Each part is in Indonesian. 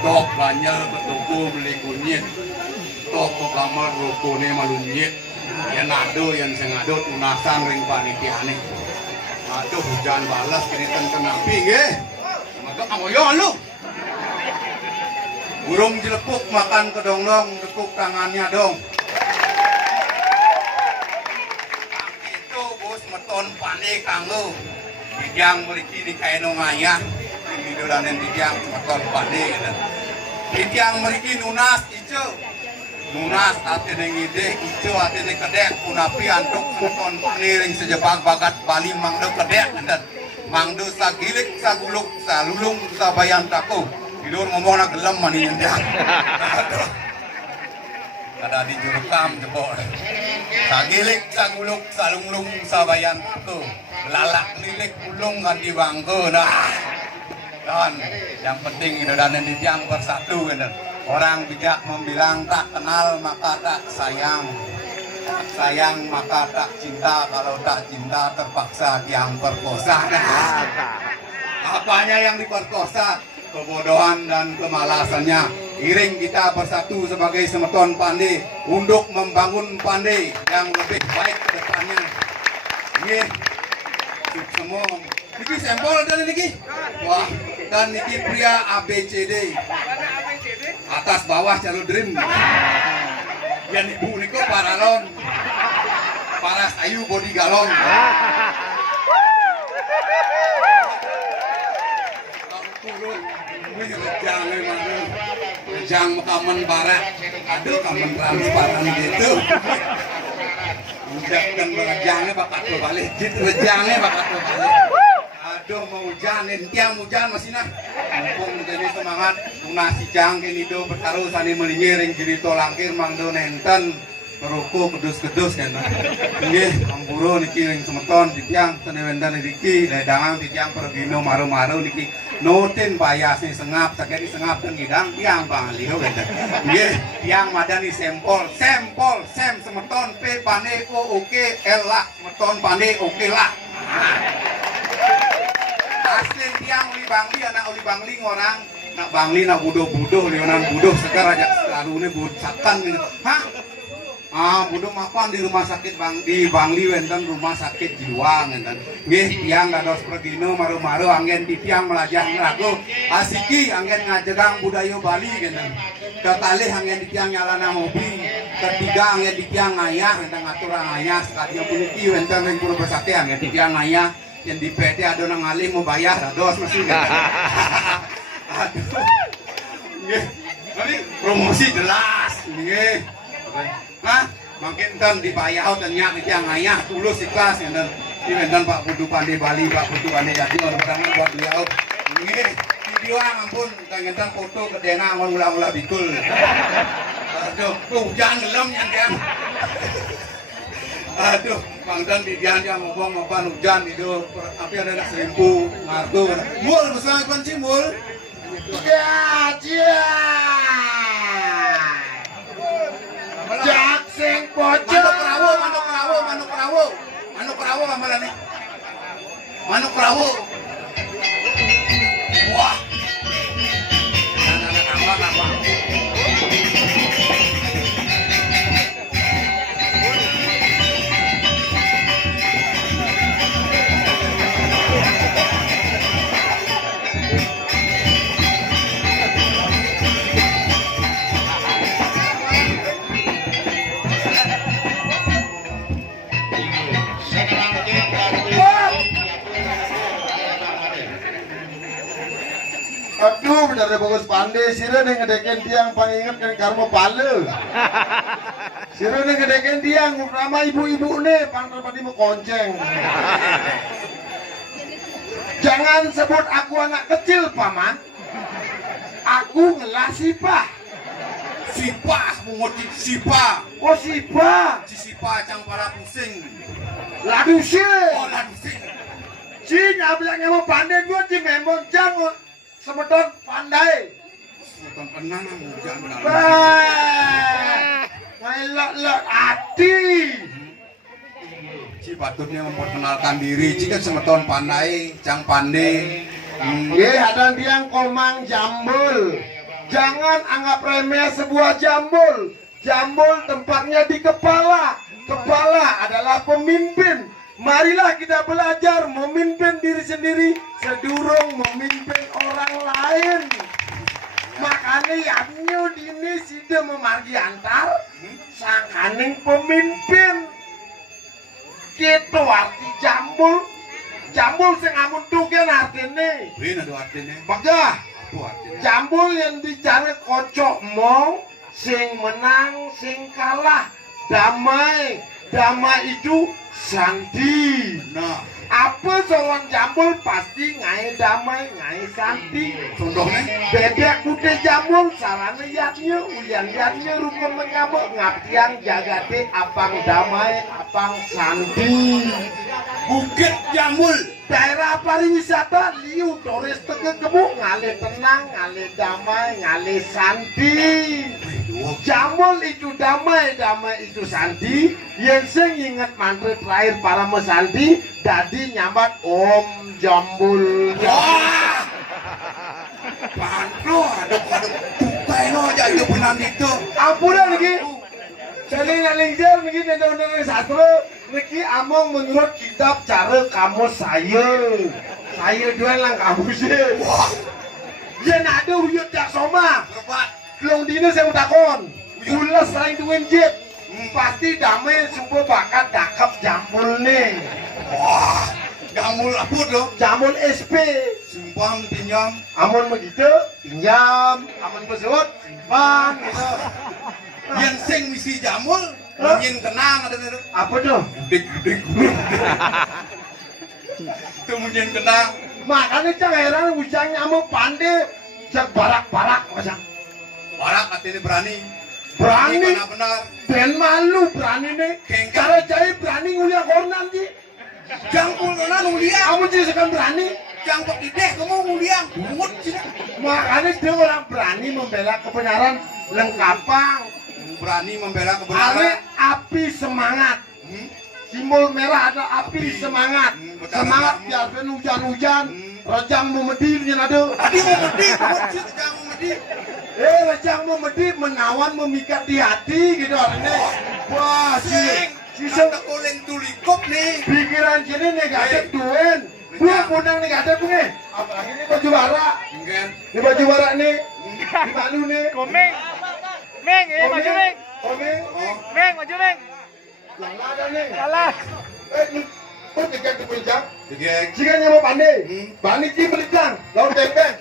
Tok banyal ketuku beli kunyit, tok ke kamar rukune malunyit, yang ado yang sengado tunasan ring panitiane. Aduh hujan balas kiritan kenapi nggih. Maka amoyon lu. Burung jelepuk makan kedongdong, tepuk tangannya dong. Itu bos meton pane kanggo. Dijang mriki di kaeno ngayah. Dolanen dijang meton pane. Dijang mriki nunas ijo. Nunas atene ngide ijo atene kedek punapi antuk meton pane ring sejebak bagat Bali mangdo kedek ndet. Mangdo sagilik saguluk salulung sabayan taku. Tidur ngomong nak gelem mani nyendang. Ada di jurekam jebol. Sagilik saguluk salunglung sabayan taku. Lalak lilik ulung ganti bangku. Nah. Dan yang penting idodanen dijang bersatu kan. Orang bijak membilang tak kenal maka tak sayang. Tak sayang maka tak cinta, kalau tak cinta terpaksa yang perkosa. Nah, apanya yang diperkosa? Kebodohan dan kemalasannya. Iring kita bersatu sebagai semeton Pandai untuk membangun Pandai yang lebih baik ke depannya. Ini semua. Niki sampel dan niki. Wah, dan niki pria ABCD. Atas bawah jalur dream. Yang ibu niko paralon. Paras ayu body galon. Rejang kamen barat. Aduh kamen transparan gitu. Ucapkan rejangnya bakat balik. Rejangnya bakat balik. Aduh mau hujan, tiang hujan masih nah. Mumpung menjadi semangat, nasi jangkin itu bertaruh sani melingiring jirito langkir mangdo nenten meruku kedus-kedus kan. Nggih, Amburo niki ring semeton titiang senewendan niki ledangan titiang pergino maru-maru niki nutin bayasnya sengap sakit sengap dan ngidang tiang Bangaliho kan. Nggih, tiang madani sempol sem semeton P pane O oke L lah semeton pane oke lah. Asli tiang uli bangli anak uli bangli ngorang nak bangli nak budo-budo lionan budo sekarang aja selalu ini budakan gitu. Hah? Budo mapan di rumah sakit di Bangli wenten rumah sakit jiwa ngenten. Nggih tiang dados pergino maru-maru anggen titiang melajah ngeraku asiki anggen ngajegang budaya Bali ngenten. Kekalih anggen titiang nyalana mobil, ketiga anggen titiang ngayah ngenten ngatur ngayah sekalian puniki wenten ring pura besate anggen titiang ngayah yang di PT ada nang alim mau bayar dos masih ngenten. Aduh. Nggih. Tapi promosi jelas nggih. Hah? Makin kan dibayar ternyata yang ayah tulus ikhlas dan di wenten Pak Putu Pandai Bali, Pak Putu Pandai Jadi orang buat beliau. Ini video ampun tangan foto kedena ulang-ulang bikul. Aduh, hujan gelem yang kan. Aduh, Pangdan di dia ngomong apa hujan itu tapi ada nak serimpu ngartu mul besar kunci mul Ya, Jak sing pojok. Manuk rawo gambarannya. Manuk rawo. Wah. Anak-anak apa? Aduh, benar bagus pandai. Sira nih ngedeken tiang panginget kan karma pale. Sira nih ngedeken tiang sama ibu-ibu nih pantar padi mau konceng. Jangan sebut aku anak kecil, paman. Aku ngelah sipah. Sipah mengotik sipah. Oh sipah. Si sipah cang para pusing. Ladu sih. Oh ladu sing. Cina bilangnya mau pandai gua ci memang jang sebetulnya pandai. Bukan kenang hujan benar. Ngelak-lak hati. Ci patutnya memperkenalkan diri. Ci kan semeton pandai, cang pandai. Ada yang komang jambul. Jangan anggap remeh sebuah jambul. Jambul tempatnya di kepala. Kepala adalah pemimpin. Marilah kita belajar memimpin diri sendiri sedurung memimpin orang lain. Makanya yamnya dini sudah memargi antar sangkaning pemimpin. Gitu arti jambul. Jambul sing amun tuken artine. Ini ada artinya. Bagah. Apa artinya? Jambul yang bicara kocok mau sing menang sing kalah damai. Damai itu santi. Nah, Apa seorang jambul pasti ngai damai ngai santi. contohnya? Bebek putih jambul sarana yatnya ulian yatnya rukun menyamuk ngaptiang jagate apang damai apang santi. Bukit Jambul. Daerah pariwisata liu turis tege kebuk ngale tenang ngale damai ngale santi. Jambul itu damai, damai itu santi. Yang sing ingat mantra terakhir para mesanti, dadi nyambat Om Jambul. Wah! Pantro, aduk bukai no aja itu benar itu. Ampunan lagi. Jadi nalingjar begini undang-undang sastra. Niki among menurut kitab cara kamu saya dua lang kamu sih. Wah, Ya nada huyut jak soma. berbat. Belum dina saya utakon. Ulas selain duin jet. Pasti damai subuh bakat dakap jambul nih. Wah, Jambul aput loh. Jambul SP. Simpang pinjam. Amun begitu pinjam. Amun pesut simpan gitu. Yang sing misi Jambul, ingin kenang ada itu. Apa tuh? Gede. Itu mungkin kenang. Makanya cang heran ujang nyamuk pandai. Jak barak-barak macam. Barak katanya berani. Berani. Benar-benar. Ben malu berani nih. Kengkang. Cara jahit berani nguliah kornan sih. Jambul kenang mulia. Kamu sih sekarang berani. Jambul ideh kamu mulia. Bungut sih. Makanya dia orang berani membela kebenaran lengkapang. Berani membela Ale kebenaran. api semangat. Hmm? Simbol merah ada api Api. semangat. Betul. Semangat biarpun hujan-hujan. Rejang memedi punya ada. Tadi mau medi, jangan mau medi. Rejang memedi menawan memikat di hati gitu artinya. Wah, Sing, si ada koleng tulikop nih. pikiran sini nih gak ada duit. Belum punang nih gak ada punya. Apalagi ini baju barak. Enggak. Ini baju barak nih. Di malu nih. Komeng. Meng, maju Meng. Komeng. Meng, maju Meng. Yang ada nih. Kalah. Ini pun tiga kepencang. Digeng. Jika nyawa pandai. Bani ci melintang. Laut tembeng.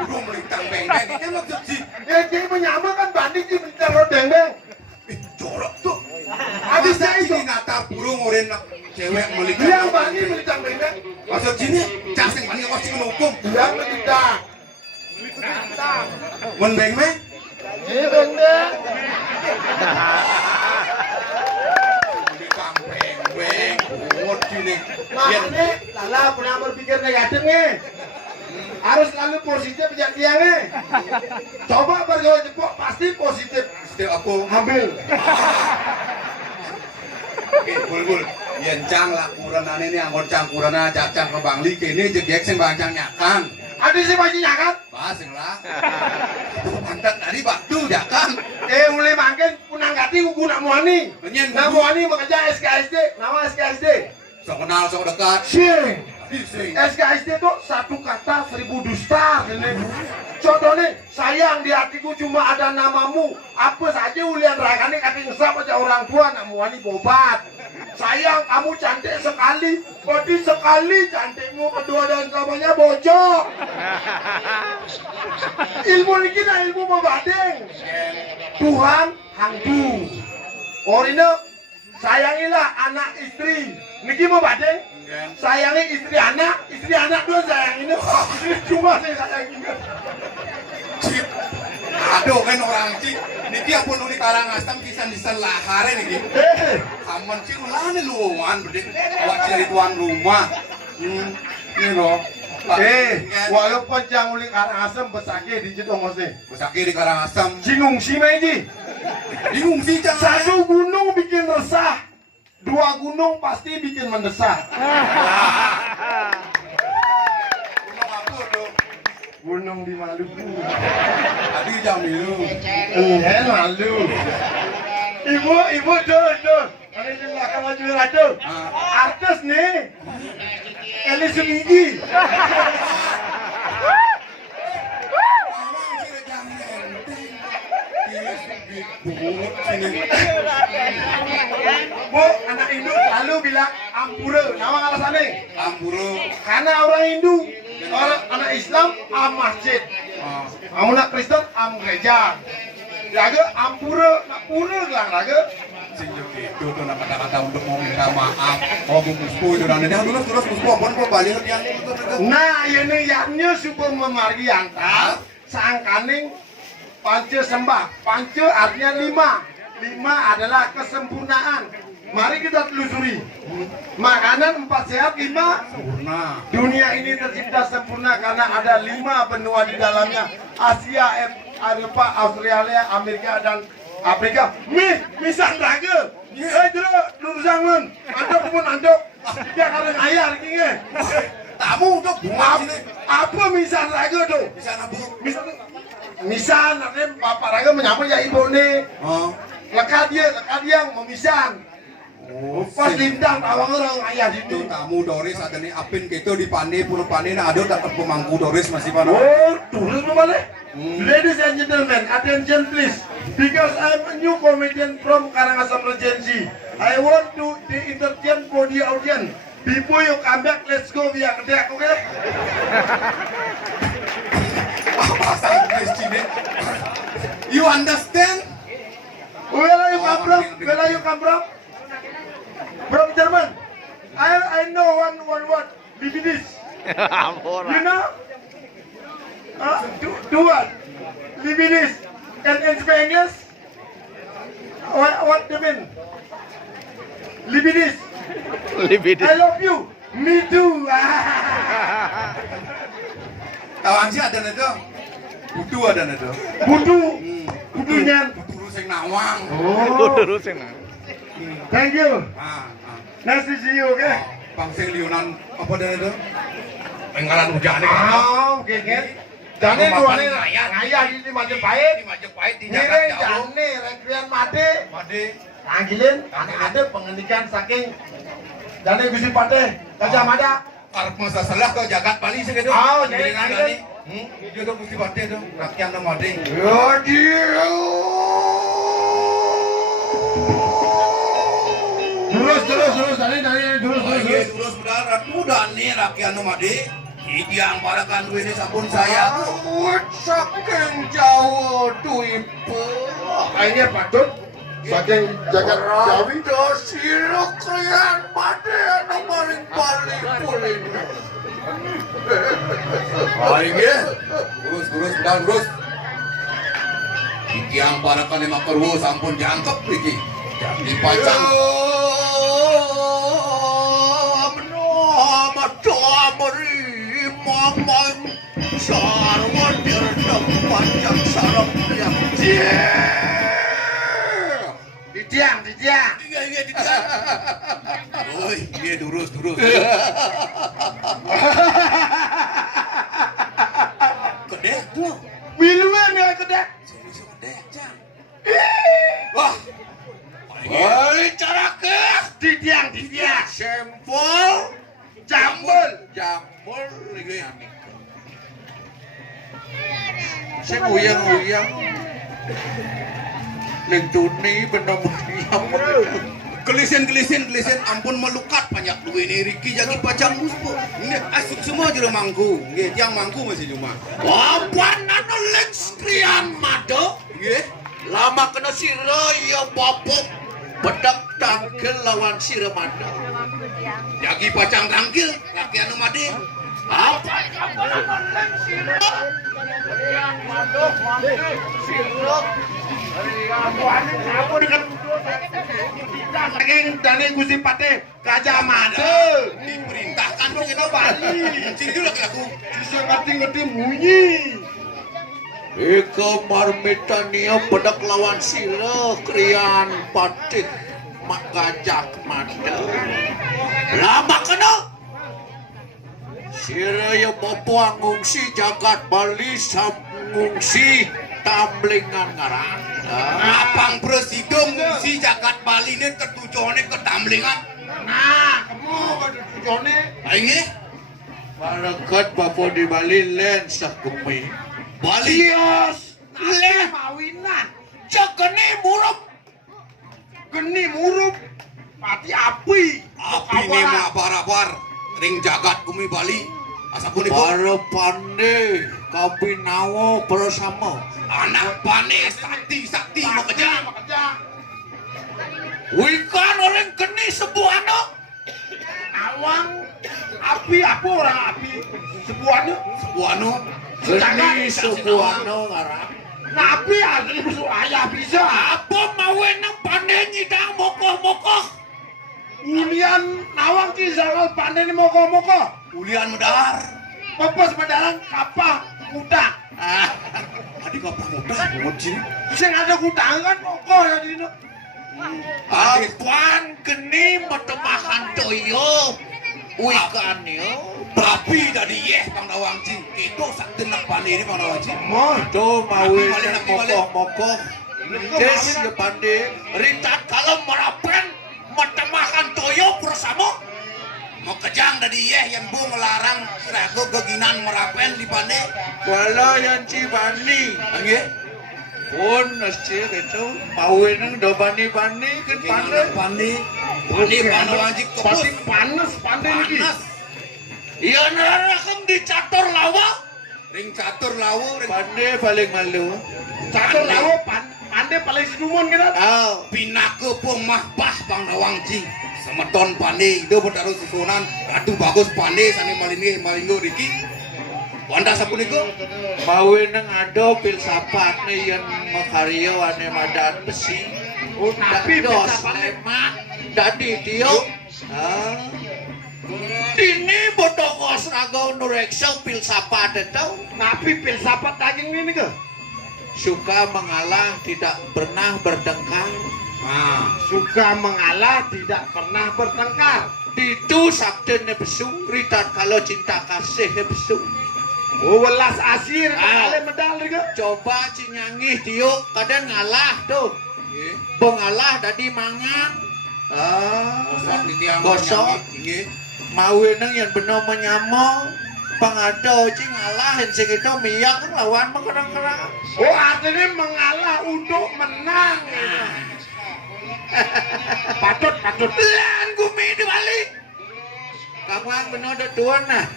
Burung melintang beng-beng. Ini maksud sih. Ya ci menyama kan bani ci melintang laut tembeng. Jorok tuh. Habis Masa saya itu. ini ngata burung orang cewek melintang. Yang bani melintang beng. Maksud sini, casing bani pasti kena hukum. Dia melintang. Men beng-beng. Ini beng. Melintang beng-beng. sini. Makanya lala pernah berpikir negatif nih. Harus selalu positif jangan tiang nih. Coba bergaul cepok pasti positif. Setiap aku Ambil. Bul yen cang lakuran ane ini anggon cangkuran aja cang ke Bangli kene jegek sing bangcang nyakan. Ada sih masih nyakat. Pas sing lah. Pantat dari batu jakan. Mulai makin punang gati kuku nak muani. Nyen Nak muani bekerja SKSD. Nama SKSD. sok kenal sok dekat. Sing. Sing. SKSD itu satu kata 1000 dusta. Contohnya, sayang di hatiku cuma ada namamu. Apa saja ulian ragane kata ngesap aja orang tua nak muani bobat. Sayang kamu cantik sekali. Bodi sekali cantikmu kedua dan namanya bojok. Ilmu ini kita ilmu membading. Tuhan hangdu. Orine sayangilah anak istri. Niki membading. Sayangi istri anak dua sayangin. Istri cuma saya sayangin. Cip. Aduh kan orang cik. Niki ampun uli Karangasem kisan-kisan lahare niki. Aman cik ulane luan berdek. Awak jadi tuan rumah. Ini loh. Walaupun jangan uli Karangasem besake di situ ngose. Besake di Karangasem. Singgung si Meji. Bingung sih cang. Satu gunung bikin resah. Dua gunung pasti bikin mendesak. Gunung aku tuh. Gunung di Maluku. Tadi jam itu. Malu. Ibu tuh. Mana di belakang maju ratu. Artis nih. Eli Seminggi. Bu, anak Hindu selalu bilang Ampura. Nama alasannya? Ampura. Karena orang Hindu. Orang anak Islam am masjid. Anak Kristen am gereja. Raga Ampura, nak pura gelang raga. Sing itu tuh kata-kata untuk mau minta maaf. Oh, busku itu dan ini terus busku pun kok balik yang itu. Nah, ini yaknya super memargi antar sangkaning panca sembah. Panca artinya 5. 5 adalah kesempurnaan. Mari kita telusuri. Makanan 4 sehat, 5 Sempurna. dunia ini tercipta sempurna karena ada 5 benua di dalamnya. Asia, Eropa, Australia, Amerika dan Afrika. Misal raga. Lurusang andok pun andok. Dia kalian ayah kini. Tamu tuh bunga sini. Apa misal raga tuh? Bisa nabu. Misal nanti bapak raga menyambut ya ibu nih. Oh. Lekat dia memisan. Pas lintang awang orang ayah Itu situ. tamu Doris ada nih apin gitu di Pane pura Pane nah ada dapat pemangku Doris masih pada. Oh, turun kembali. Ladies and gentlemen, attention please. Because I'm a new comedian from Karangasem Regency. I want to entertain for the audience. Before you come back, let's go via kedek, okay? Bahasa Inggris Cina. You understand? Where are you come from? Where are you come from? From German. I know one word. Libidis. You know? Two word. Libidis. And in English? What do you mean? Libidis. I love you. Me too. Tawan sih ada nih tuh. Budu ada nih tuh. Budu. Budunya. Budu sing nawang. Oh. Thank you. Ah. Nice to see you, okay? Bang sing liunan apa ada nih tuh? Penggalan hujan nih. Oke, kan? Jane duane ngayah di Majapahit. Di Majapahit di Ini Jakarta. jane rekrean made. Made. Anggilin ada pengendikan saking jane Gusti Pate Gajah Mada. Arep masa salah ke jagat Bali sih gitu. Oh, jadi jadi ngani. Dia tuh mesti Pate tuh. Rakyat nama Made. Yo dia. Terus dari terus. Terus berdarah mudah nih rakyat nama Made. Yang parakan duit ini sabun saya. Saking jauh tuh ibu. Akhirnya patut. Saking jagat Jawi. Siro kalian pada yang paling pulih. Paling ya. Terus terus. Yang parakan lima kerwo sampun jangkep iki. Dipacang. mamang sarwa diredam panjang sarap yang Didiang. Iya di tiang. Oi, iya durus. Kedek tuh. Miluan ya kedek. Serius kedek, Cang. Wah, Hai cara ke didiang. sempol Jambul. jambul lagi saya uyang lentuni benar-benar Kelisen, ampun melukat banyak duit ini Riki jadi pacang muspo. Ini asik semua jero mangku. Nggih, tiang mangku masih cuma. wapan anu leks krian mado Nggih. lama kena sira ya babok bedak tangkel lawan sira mado Jagi pacang tangkil, laki anu made. apa anu leks sira krian mado sira Saking dane Gusti Pate Gajah Mada. Diperintahkan sing itu Bali. Sing itu laki-laku. Bisa ngerti bunyi. Eka marmitania bedak lawan sira krian patih mak gajah mada lama kena sira ya bapa ngungsi jagat Bali ngungsi tamblingan ngarang Apang presiden si jagat Bali ini ketujuannya ke Tamlingan. Nah, kamu pada tujuannya Ayo Malakat bapa di Bali len sakumi Bali. Sios. Le mawinan. cekeni murup Geni murup. Mati api. Api ini mah barabar. Ring jagat kumi Bali. Asapun itu para pandai kabinawa bersama anak pane sakti mau kejar. wikan orang geni sebuah anak Awang api apa orang api sebuahnya Wano geni sebuah anak ngarang nah api ada musuh ayah bisa apa mau nang pandai nyidang mokoh-mokoh ulian nawang kisah pandai ini moko ulian medar. pepes mendalang kapah kuda Tadi kapal muda ngocin. sing ada kuda kan moko ya di sini apaan geni metemahan toyo wikan yo Babi dari yeh Bang Dawangji. Itu sak tenak pane ini Bang Dawangji. mau do mau Api nang balik. mokoh-mokoh des ya pandai ritat kalau merapen metemahan toyo bersama Mau kejang dari yeh yang bu melarang ragu keginan merapen di pane. wala yang cibani Nggih. pun nasi itu mau nang do bani-bani kan pandai Pane. Pane Bang Dawangji pasti kebus. panas pandai ini Panas. iya narakam dicatur lawa Ring catur lawu ring pandai paling malu catur lawo pandai paling sinuman kita aw pinake pemah bah Bang Dawangji. Semeton pane itu bertaruh susunan. Aduh bagus pane sani malinggo Riki. Wanda sapuniku. mau nang ado filsafat nih yang makaryo ane madan besi oh tapi dos bisa pandai lemak jadi dia ini bodokos ragau nureksa filsafat itu napi filsafat daging ini ke suka mengalah tidak pernah bertengkar Nah, suka mengalah tidak pernah bertengkar itu sakdene besu ritat kalau cinta kasih besu oh welas asir Ah. kali medal juga coba cinyangih dia kadang ngalah tuh nggih. pengalah dadi mangan Gosok di tiang Gosok. nggih. mau nang yang bener menyamong pangado cing ngalahin sing itu miyak kan lawan mah kadang-kadang oh artinya mengalah untuk menang patut lan gumi di Bali kamang bener ada tuan nah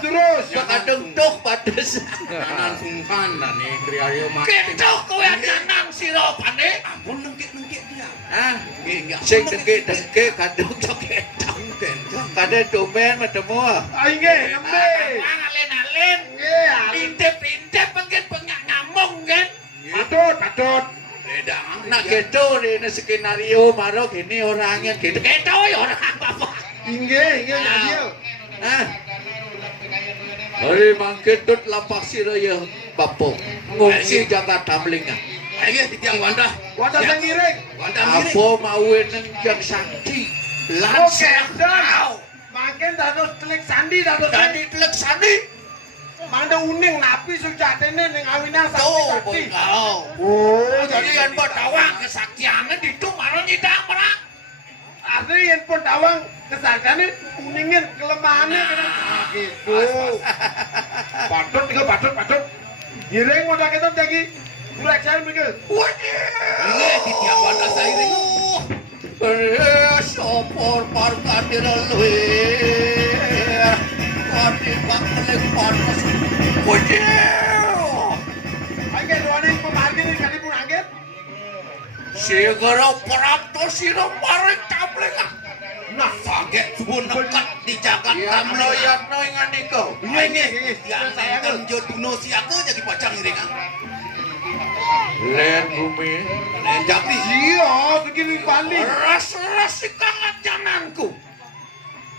terus bakadeng tuk patus Kanan sungkan dan nih kriayo mah. ketok kowe nang sira pane Ampun nengkek dia. ah Nggih, nggih. sing dengke kadung tok ketok kade domen ketemu ayo nembe kamang alen-alen intip-intip pengen pengak nyamong kan patut Bedang. nak gitu ini skenario maro gini orangnya gitu ya orang apa inge dia ah Hari mangke tut lapak siraya bapo. Ngungsi Jakarta Mlinga. Ayo titiang Wanda. Wanda sing ngiring. Wanda ngiring. Apa mawe nang jang sakti. Lan Oke, dan makin dados telik sandi dados Tadi telek sandi. manda uning napi sujatene ning awinan sakti Tuh, sakti. bengkau. Oh, Jadi yang berdawang kesaktiannya itu malah nyidang merak. ada yang pun dawang kesaktiane uningin kelemahannya kena gitu. Patut tiga patut. Giring modal kita jadi burek saya mikir. Iya titiang Wanda sairing. Sopor parkadir luir. Kati bakalik panas. Wajib. Angger ruaning pemargin ini kali pun angger. Sigara perato siro paring tablenga. Nah, kaget subun nekat di Jakarta Yang Mlinga. loyak no ingan iko. Ini yang nenten jodoh siaga jadi pacar ngiring. Len bumi. Nen Japri. Iya, begini Bali. Ras-ras si kangat jananku.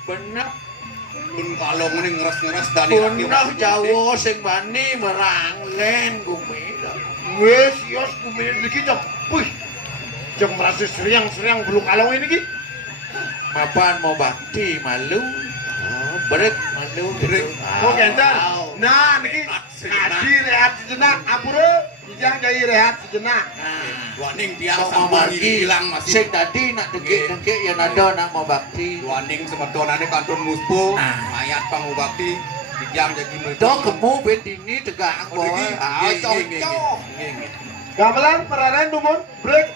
Bener. Pun kalau ngene ngeres-ngeres dari Punah Jawa sing bani merang len bumi. Wes, yos kumin iki jam. Wih. Jam merasa seriang bulu kalong ini ki. Mapan mau bakti malu. Berek malu Berek. Oh, genter. Nah, niki ngaji rehat sejenak, apura bijang jadi rehat sejenak. Waning biang Mau sampah margi hilang masih. sing tadi nak degek-degek ya nado nak mau bakti. Waning sebetulnya kantun muspo. Nah. Mayat pangubakti. Dijang jadi mulai. Do kemu ben dini tegak Oh, boy. dini. Ah, cocok. Gamelan perarahan dumun break.